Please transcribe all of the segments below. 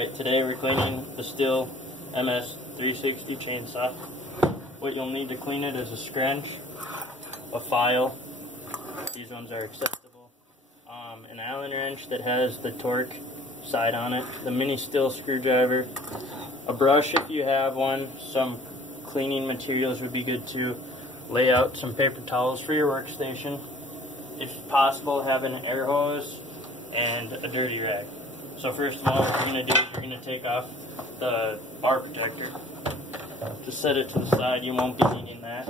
Alright, today we're cleaning the Stihl MS360 chainsaw. What you'll need to clean it is a scrunch, a file, these ones are acceptable, an Allen wrench that has the torque side on it, the mini Stihl screwdriver, a brush if you have one, some cleaning materials would be good too, lay out some paper towels for your workstation, if possible have an air hose and a dirty rag. So first of all, what you're going to do is you're going to take off the bar protector. Just set it to the side, you won't be needing that.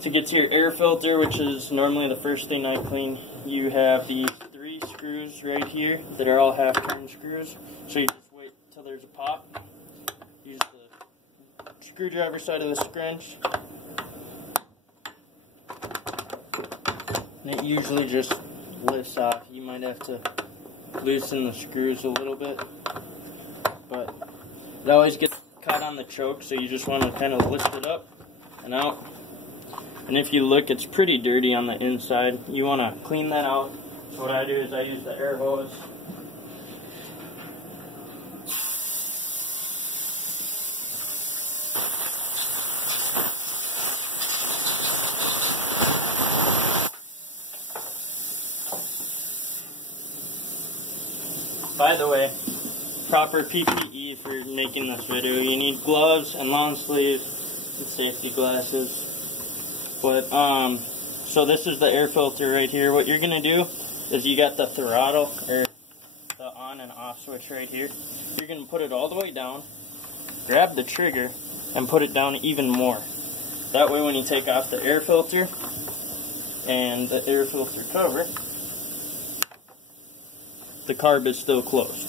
To get to your air filter, which is normally the first thing I clean, you have these 3 screws right here that are all half-turn screws. So you just wait till there's a pop. Use the screwdriver side of the scrunch. And it usually just lifts off. You might have to loosen the screws a little bit, but it always gets caught on the choke, so you just want to kind of lift it up and out. And if you look, it's pretty dirty on the inside. You want to clean that out. So what I do is I use the air hose. By the way, proper PPE for making this video. You need gloves and long sleeves and safety glasses. But, so this is the air filter right here. What you're going to do is you got the throttle, or the on and off switch right here. You're going to put it all the way down, grab the trigger, and put it down even more. That way when you take off the air filter and the air filter cover, the carb is still closed.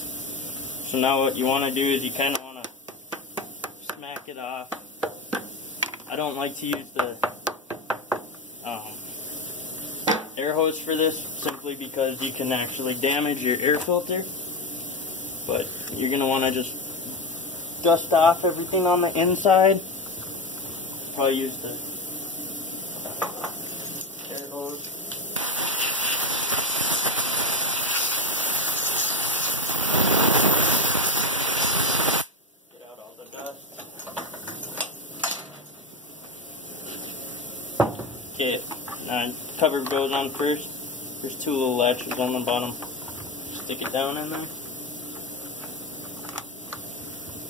So now what you want to do is you kind of want to smack it off. I don't like to use the air hose for this, simply because you can actually damage your air filter. But you're going to want to just dust off everything on the inside. Probably use the air hose. Okay, cover goes on first. There's 2 little latches on the bottom. Stick it down in there.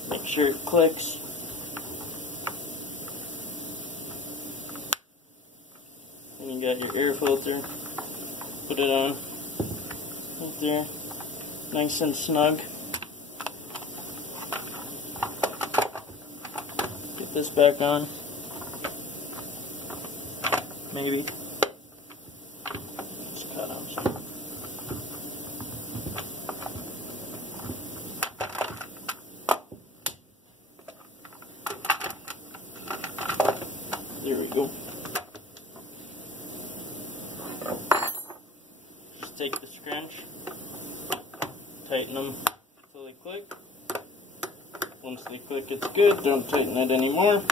Make sure it clicks. And you got your air filter. Put it on right there. Nice and snug. Get this back on. Maybe. Let's cut out some. There we go. Just take the scrunch, tighten them until they click. Once they click, it's good. Don't tighten it anymore.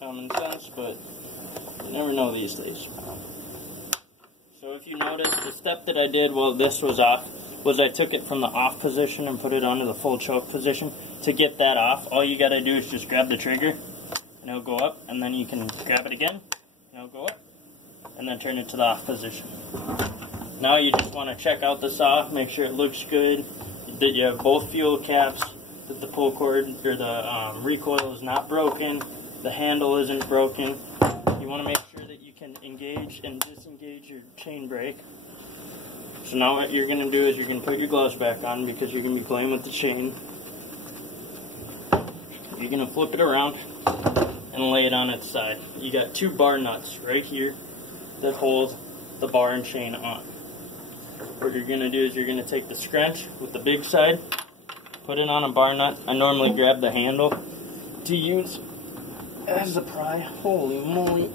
Common sense, but you never know these days. So if you notice, the step that I did while this was off was I took it from the off position and put it onto the full choke position. To get that off, all you gotta do is just grab the trigger and it'll go up, and then you can grab it again and it'll go up, and then turn it to the off position. Now you just want to check out the saw, make sure it looks good, that you have both fuel caps, that the pull cord or the recoil is not broken, the handle isn't broken. You want to make sure that you can engage and disengage your chain brake. So now what you're going to do is you're going to put your gloves back on, because you're going to be playing with the chain. You're going to flip it around and lay it on its side. You got 2 bar nuts right here that hold the bar and chain on. What you're going to do is you're going to take the scrunch with the big side, put it on a bar nut. I normally grab the handle to use as a pry. Holy moly.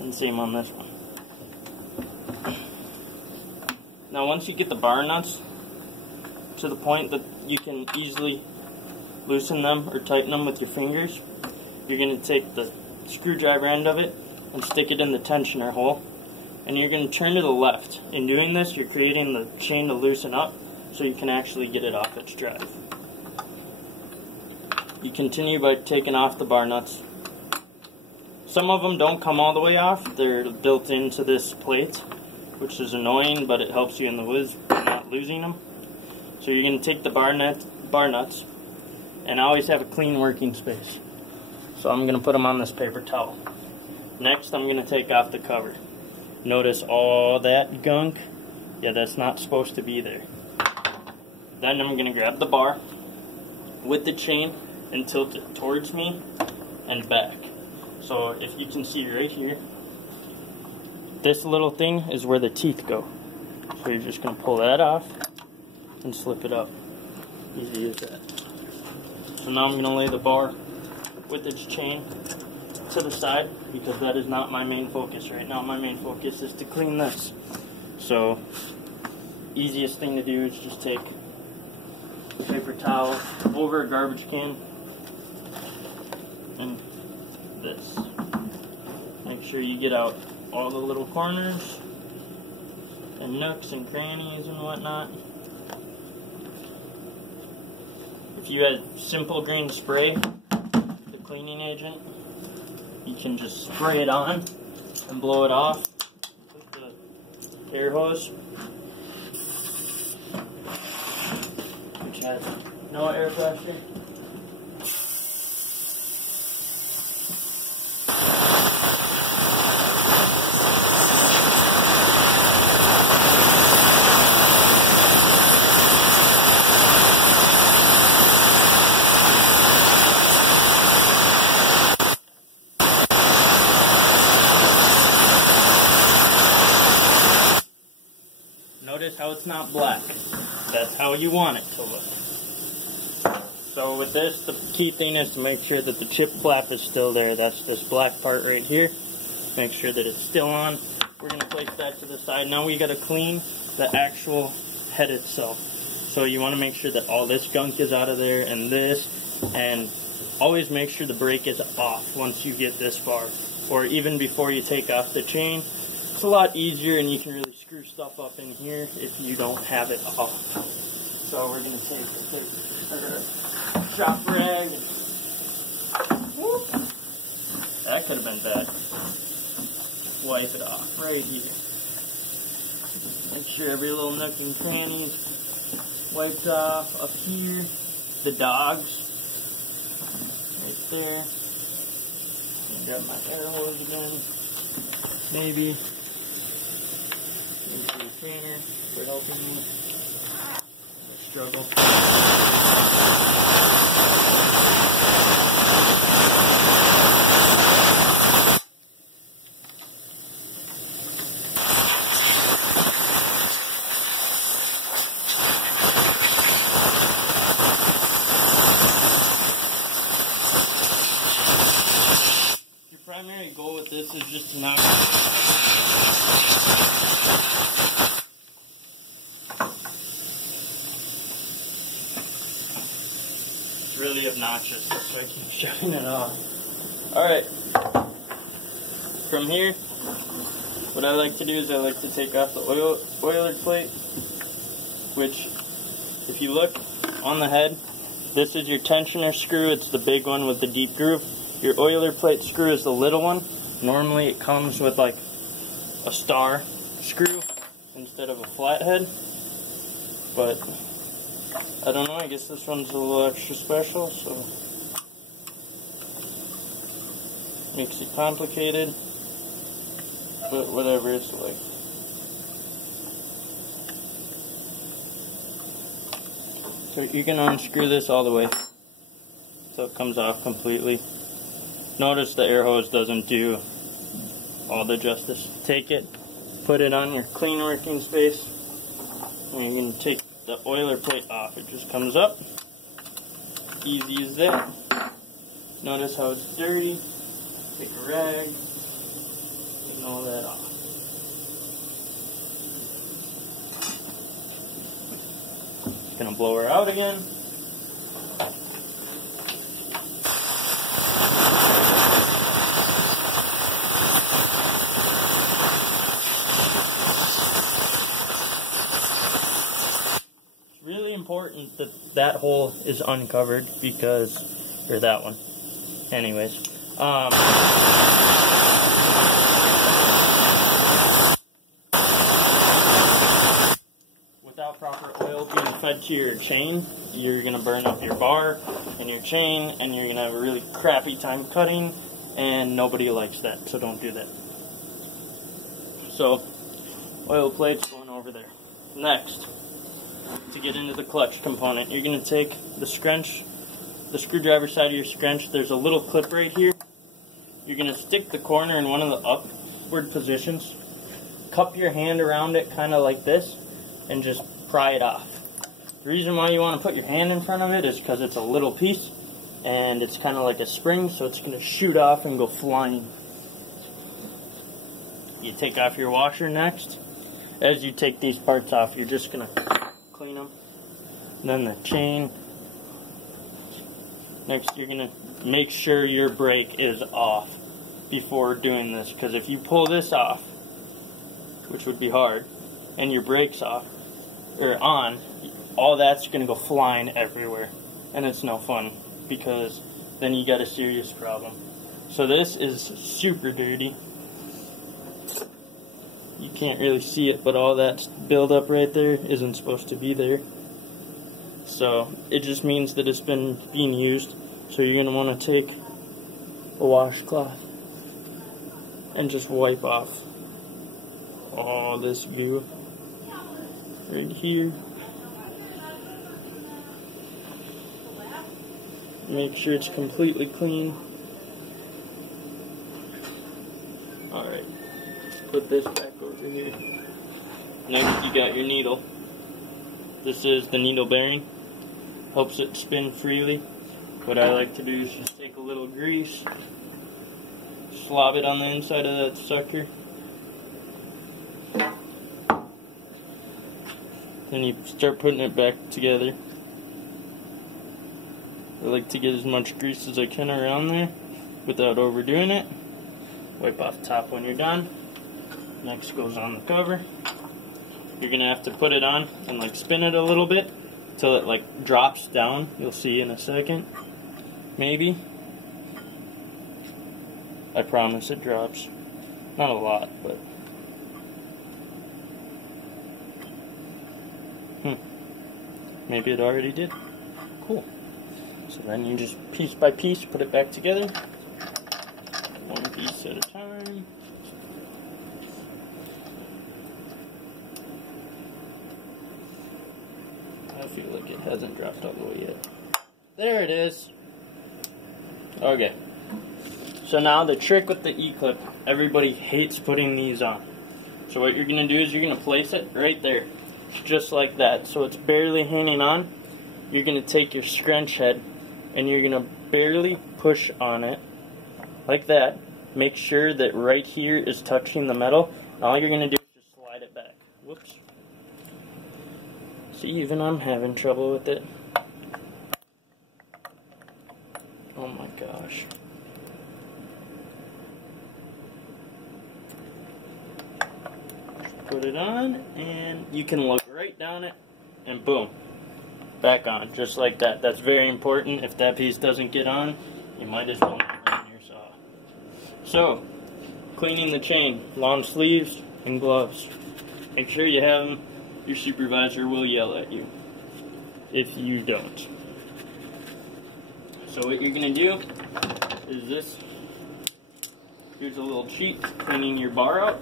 And same on this one. Now once you get the bar nuts to the point that you can easily loosen them or tighten them with your fingers, you're going to take the screwdriver end of it and stick it in the tensioner hole. and you're going to turn to the left. In doing this, you're creating the chain to loosen up so you can actually get it off its drive. You continue by taking off the bar nuts. Some of them don't come all the way off. They're built into this plate, which is annoying, but it helps you in the whiz by not losing them. So you're going to take the bar nuts, and I always have a clean working space. So I'm going to put them on this paper towel. Next, I'm going to take off the cover. Notice all that gunk? Yeah, that's not supposed to be there. Then I'm going to grab the bar with the chain and tilt it towards me and back. So if you can see right here, this little thing is where the teeth go. So you're just going to pull that off and slip it up. Easy as that. So now I'm going to lay the bar with its chain to the side, because that is not my main focus right now. My main focus is to clean this. So easiest thing to do is just take a paper towel over a garbage can and this. Make sure you get out all the little corners and nooks and crannies and whatnot. If you had simple green spray, the cleaning agent, you can just spray it on and blow it off with the air hose, which has no air pressure. Notice how it's not black. That's how you want it to look. So with this, the key thing is to make sure that the chip flap is still there. That's this black part right here. Make sure that it's still on. We're going to place that to the side. Now we got to clean the actual head itself. So you want to make sure that all this gunk is out of there and this. And always make sure the brake is off once you get this far. Or even before you take off the chain. It's a lot easier, and you can really screw stuff up in here if you don't have it off. So we're going to take a shop rag. Whoop. That could have been bad. Wipe it off right here. Make sure every little nook and cranny is wiped off. Up here, the dogs, right there. Grab my air hose again. Maybe. Thanks for your trainer for helping me. Struggle. Your primary goal with this is just to knock really obnoxious, so I keep shutting it off. Alright, from here, what I like to do is I like to take off the oiler plate, which, if you look on the head, this is your tensioner screw. It's the big one with the deep groove. Your oiler plate screw is the little one. Normally it comes with like a star screw instead of a flathead, but I don't know, I guess this one's a little extra special, so makes it complicated, but whatever it's like. So you can unscrew this all the way so it comes off completely. Notice the air hose doesn't do all the justice. Take it, put it on your clean working space, and you can take the oiler plate off. It just comes up. Easy as that. Notice how it's dirty. Take a rag, getting all that off. Gonna blow her out again. important that that hole is uncovered because, or that one. Anyways, without proper oil being fed to your chain, you're gonna burn up your bar and your chain, and you're gonna have a really crappy time cutting, and nobody likes that, so don't do that. So, oil plates going over there. Next, to get into the clutch component, you're going to take the scrunch, the screwdriver side of your scrunch. There's a little clip right here. You're going to stick the corner in one of the upward positions, cup your hand around it kind of like this, and just pry it off. The reason why you want to put your hand in front of it is because it's a little piece, and it's kind of like a spring, so it's going to shoot off and go flying. You take off your washer next. As you take these parts off, you're just going to clean them. Then the chain. Next, you're going to make sure your brake is off before doing this, because if you pull this off, which would be hard, and your brake's off, or on, all that's going to go flying everywhere, and it's no fun, because then you got a serious problem. So this is super dirty. You can't really see it, but all that buildup right there isn't supposed to be there. So it just means that it's been being used. So you're going to want to take a washcloth and just wipe off all this goo right here. Make sure it's completely clean. Alright, put this back over here. Next, you got your needle. This is the needle bearing. Helps it spin freely. What I like to do is just take a little grease, slob it on the inside of that sucker. Then you start putting it back together. I like to get as much grease as I can around there without overdoing it. Wipe off the top when you're done. Next goes on the cover. You're gonna have to put it on and like spin it a little bit till it like drops down. You'll see in a second. Maybe. I promise it drops. Not a lot, but maybe it already did. Cool. So then you just piece by piece put it back together. One piece at a time. I feel like it hasn't dropped all the way yet. There it is. Okay. So now the trick with the E-clip, everybody hates putting these on. So what you're going to do is you're going to place it right there. Just like that. So it's barely hanging on. You're going to take your scrunch head and you're going to barely push on it. Like that. Make sure that right here is touching the metal. And all you're going to do is just slide it back. Whoops. See, even I'm having trouble with it. Oh my gosh. Put it on, and you can look right down it, and boom. Back on, just like that. That's very important. If that piece doesn't get on, you might as well not run your saw. So, cleaning the chain, long sleeves and gloves. Make sure you have them. Your supervisor will yell at you if you don't. So what you're going to do is this. Here's a little cheat, cleaning your bar out.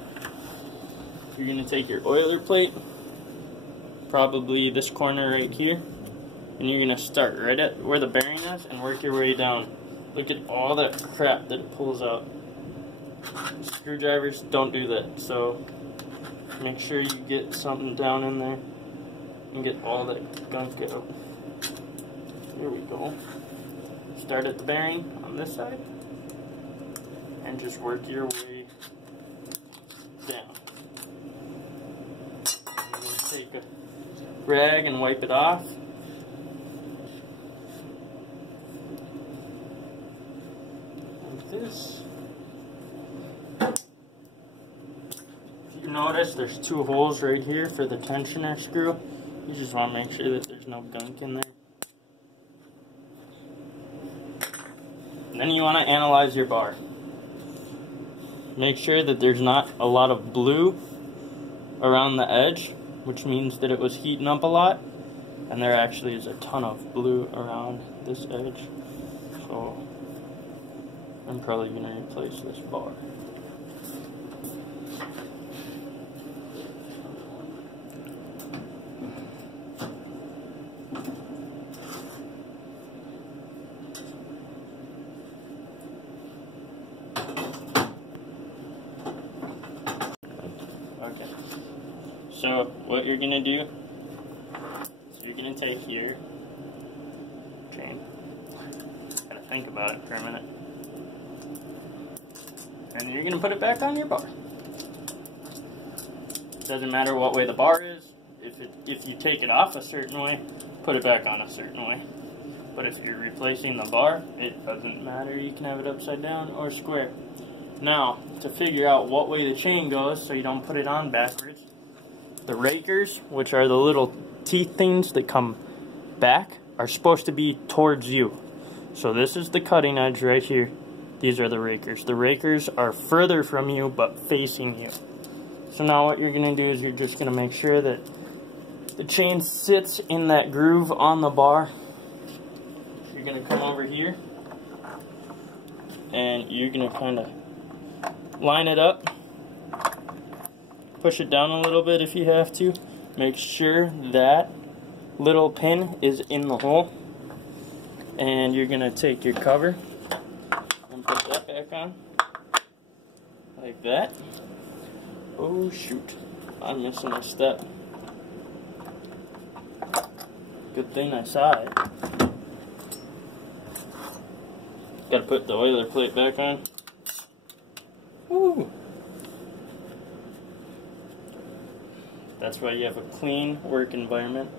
You're going to take your oiler plate, probably this corner right here, and you're going to start right at where the bearing is and work your way down. Look at all that crap that it pulls out. Screwdrivers don't do that, so make sure you get something down in there and get all that gunk out. Here we go. Start at the bearing on this side and just work your way down. You're going to take a rag and wipe it off. Like this. If you notice, there's two holes right here for the tensioner screw. You just want to make sure that there's no gunk in there. Then you want to analyze your bar. Make sure that there's not a lot of blue around the edge, which means that it was heating up a lot. And there actually is a ton of blue around this edge. So I'm probably going to replace this bar. Okay, so what you're gonna do is you're gonna take your chain, gotta think about it for a minute, and you're gonna put it back on your bar. Doesn't matter what way the bar is. If you take it off a certain way, put it back on a certain way. But if you're replacing the bar, it doesn't matter. You can have it upside down or square. Now, to figure out what way the chain goes so you don't put it on backwards, the rakers, which are the little teeth things that come back, are supposed to be towards you. So this is the cutting edge right here. These are the rakers. The rakers are further from you but facing you. So now what you're going to do is you're just going to make sure that the chain sits in that groove on the bar. So you're going to come over here and you're going to kind of line it up, push it down a little bit if you have to. Make sure that little pin is in the hole, and you're going to take your cover and put that back on like that. Oh shoot, I'm missing a step. Good thing I saw it. Got to put the oiler plate back on. Woo. That's why you have a clean work environment.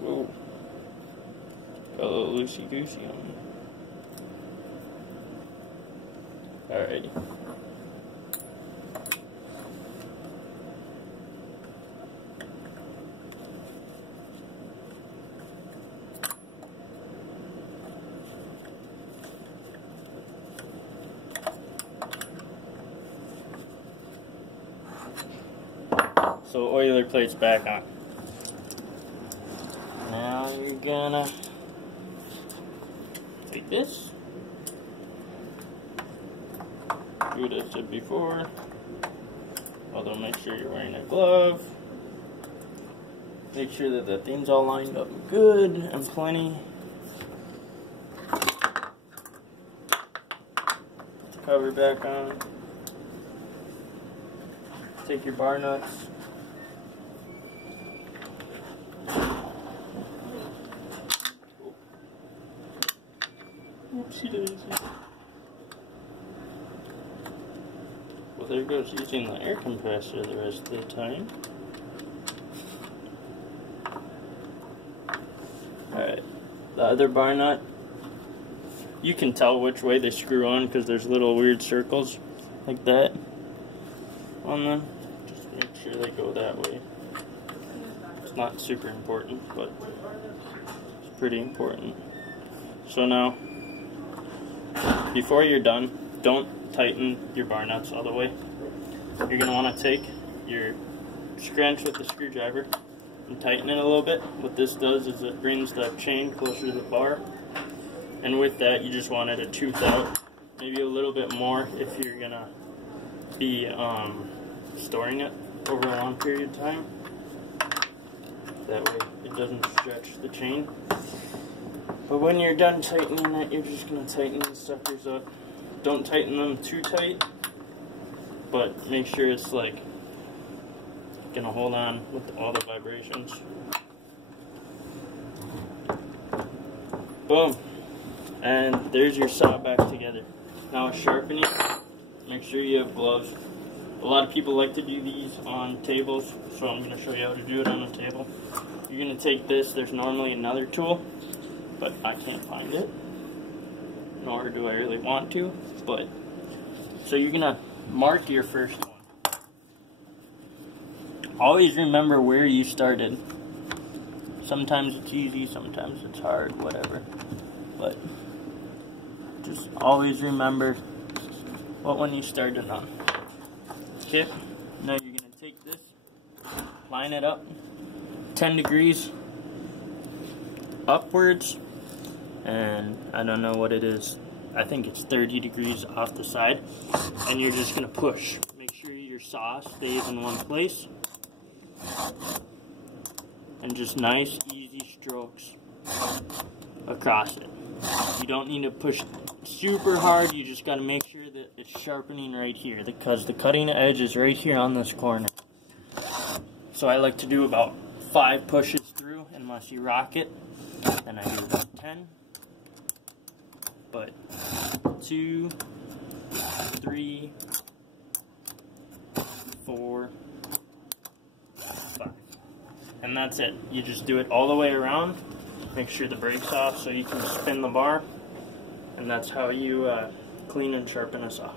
Whoa. Got a little loosey-goosey on me. Alrighty. So oiler plate's back on. Now you're gonna take this. Do what I said before. Although make sure you're wearing a glove. Make sure that the thing's all lined up good and plenty. Put the cover back on. Take your bar nuts. Oopsie daisy. Well, there goes using the air compressor the rest of the time. Alright, the other bar nut, you can tell which way they screw on because there's little weird circles like that on them. Just make sure they go that way. It's not super important, but it's pretty important. So now, before you're done, don't tighten your bar nuts all the way. You're going to want to take your scrunch with the screwdriver and tighten it a little bit. What this does is it brings the chain closer to the bar, and with that you just want it to tooth out, maybe a little bit more if you're going to be storing it over a long period of time. That way it doesn't stretch the chain. But when you're done tightening it, you're just going to tighten the suckers up. Don't tighten them too tight, but make sure it's like going to hold on with all the vibrations. Boom. And there's your saw back together. Now sharpening, make sure you have gloves. A lot of people like to do these on tables, so I'm going to show you how to do it on a table. You're going to take this, there's normally another tool, but I can't find it, nor do I really want to, but, so you're going to mark your first one. Always remember where you started. Sometimes it's easy, sometimes it's hard, whatever. But just always remember what one you started on. Okay, now you're going to take this, line it up 10 degrees upwards, and I don't know what it is. I think it's 30 degrees off the side, and you're just going to push. Make sure your saw stays in one place, and just nice, easy strokes across it. You don't need to push super hard, you just got to make sure that it's sharpening right here, because the cutting edge is right here on this corner. So I like to do about 5 pushes through, unless you rock it. Then I do 10. But 2, 3, 4, 5. And that's it. You just do it all the way around. Make sure the brake's off so you can spin the bar. And that's how you clean and sharpen a saw.